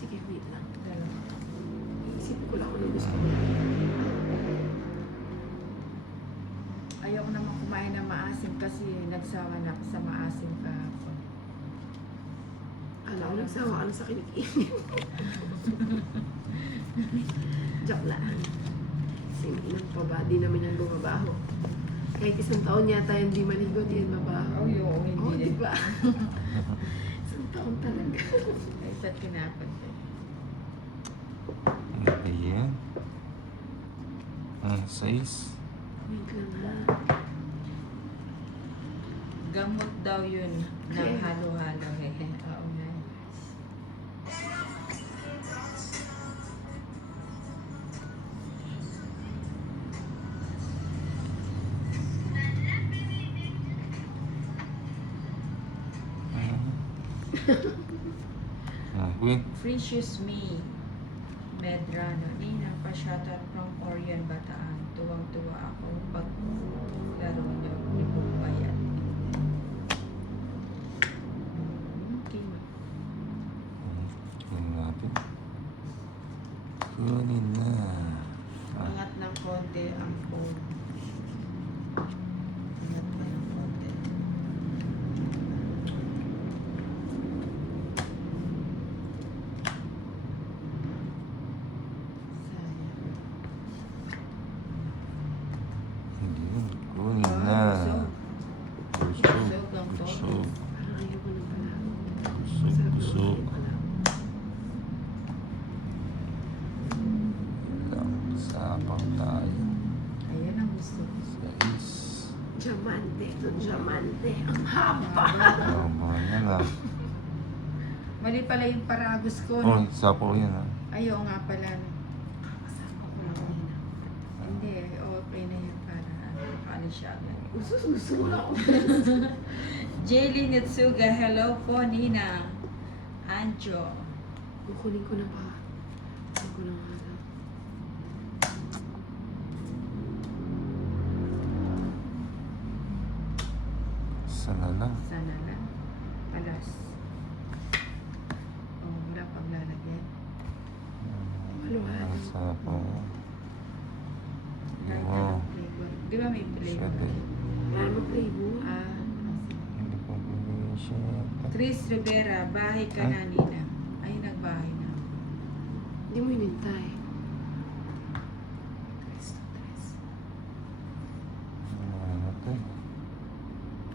Sige, wait lang. Dalawa. Iisip ko lang kung ano gusto ko. Ayoko naman kumain ng maasim kasi nagsawa na ako sa maasim kahapon. Alam ko, nagsawa ka na sa kinikinig. Joke lang. Singinan pa ba? Di naman yan bumabaho. Kahit isang taon yata hindi maligo, di yan mabaho. Oh, yung hindi Oo, din. diba? Isang taon talaga. Ay, ba't tinapad ko? Ayan. Ang size. Wait lang ha. Gamot daw yun ng Okay. halo-halo. Hehe. Oo nga. Wait. Precious Me. Medrano. Ninang pa-shoutout from Orion, Bataan. Tuwang-tuwa ako pag laro niyo ni Bumbayan. Okay. Kunin natin. Kunin na. Angat ng konti ang phone. Angat pa ng konti. Sayang. Hindi yun. Kunin na. Busog. Busog. Parang ayaw ko na pala. Busog. Busog. Lang. Sapang tayo. Ayan ang gusto ko. Size. Diamante. Ito, diamante. Ang haba. Tama na lang. Mali pala yung paragos ko. Oh, No? sapo yan ha. Ayaw nga pala. No? Kasama ko lang kanina. Hindi, okay na yun para makaalis siya agad. Gusto ko lang ako. Jaylee Nitsuga, hello po Nina. Anjo. Kukunin ko na ba? Kukunin ko na nga lang. Sana lang. Sana lang. Alas. Oh, wala pang lalagyan. Maluhan. Ang sapo. Kahit Oo. anong flavor. Di ba may Siya flavor? din. Wala mo playbook. Ah, Hindi ko bibigyan siya. Chris Rivera, bahay ka na Nina. Ay, nagbahay na. Hindi mo hinintay. Tres. Ano to?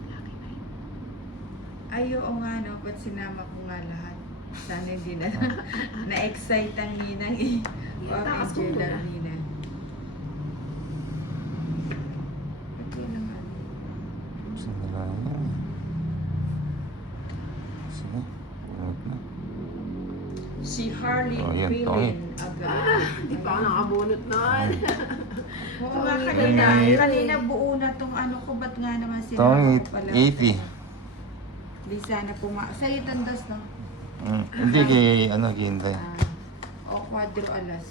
Laki na yun. Ay, oo nga no, ba't sinama ko nga lahat? Sana hindi na na-excite ang Ninang eh. Yeah, taas ko enjoy muna. lang Nina. Okay naman. Sana lang yan. Sige. Huwag na. Si Harley Oh, yan, Quinn agad. Hindi pa ako nakabunot nun. Oo nga, Tongit. kanina, Tongit. kanina buo na tong ano ko, ba't nga naman sila Tongit, pala? 80. Di sana sa'yo tandas no? Hindi kay ano kihintay. O quadro alas.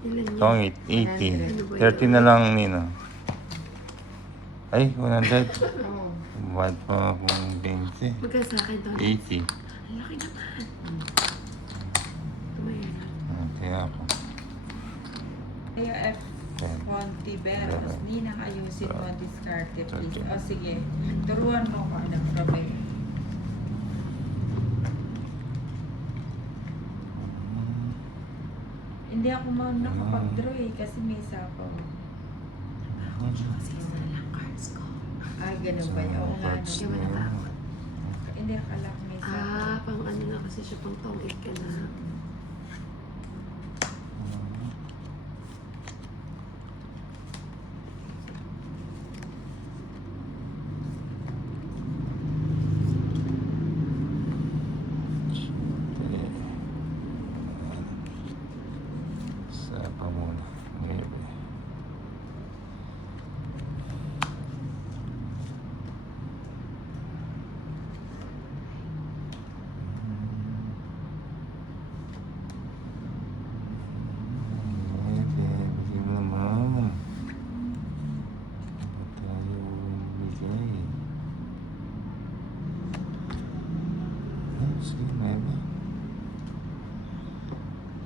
Ilan yun? Tongit, 80. 30 na lang nino. Ay, 100. Oo. Bad pa akong 20. Magkano sa akin to? 80. Ang laki naman. Tumayo na. Kaya ako. Kayo F. Montiveros, Ninang ayusin mo ang diskarte please. O sige, turuan mo ko ng problema. Hindi ako nakapag-draw eh, kasi may sapaw. Kasi isa lang cards ko. Ay, ganun ba yun? Oo nga. Kaya No? manatakot. Hindi, akala ko may sapaw. Pang ano na kasi siya, pang tongit ka na. Sa pa muna. Maybe.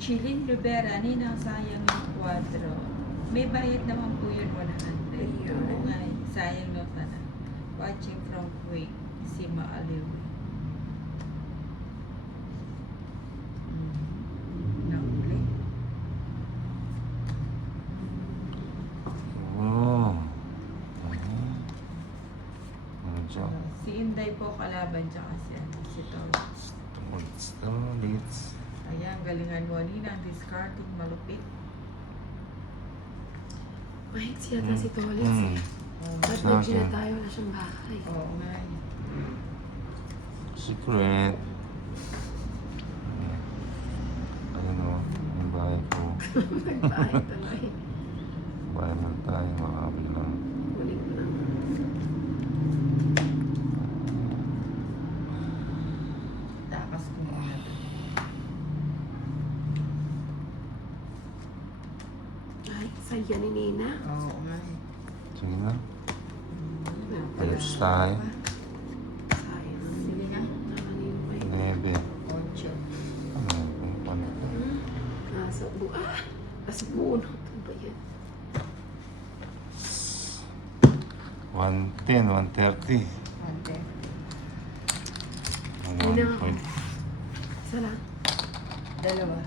Chilin Rivera, ninang sayang yung kwadro. May bayad naman po yun 100. Ayun. Oo nga, sayang no sana. Watching from Kuwait, si Maaliw. Nahuli. Oh. Ano dyan? Si Inday po kalaban tsaka si Torres. Ulit. Ayan, galingan mo ninang discarding malupit. Mahit siya na si Tolis eh. Ba't Sa nag-gina akin. tayo? Wala siyang bahay. Oo nga. Secret. Ayun o, yung bahay ko. Nagbahay tuloy. Bahay mo tayo, makakabili lang. Kunin ko lang. Takas ko muna to. Ay, saya ni Nina. Oo nga. Sige na. Nagpala- Ayos tayo. Sayang. Sige na. Nakanin pa yun. 9. Ocho. Ano? Ano? Nasa buo. Ah! Nasa buo. Ano ba yan? 110, 130. Ante. Yun na nga. 1 point. Isa lang. Dalawa.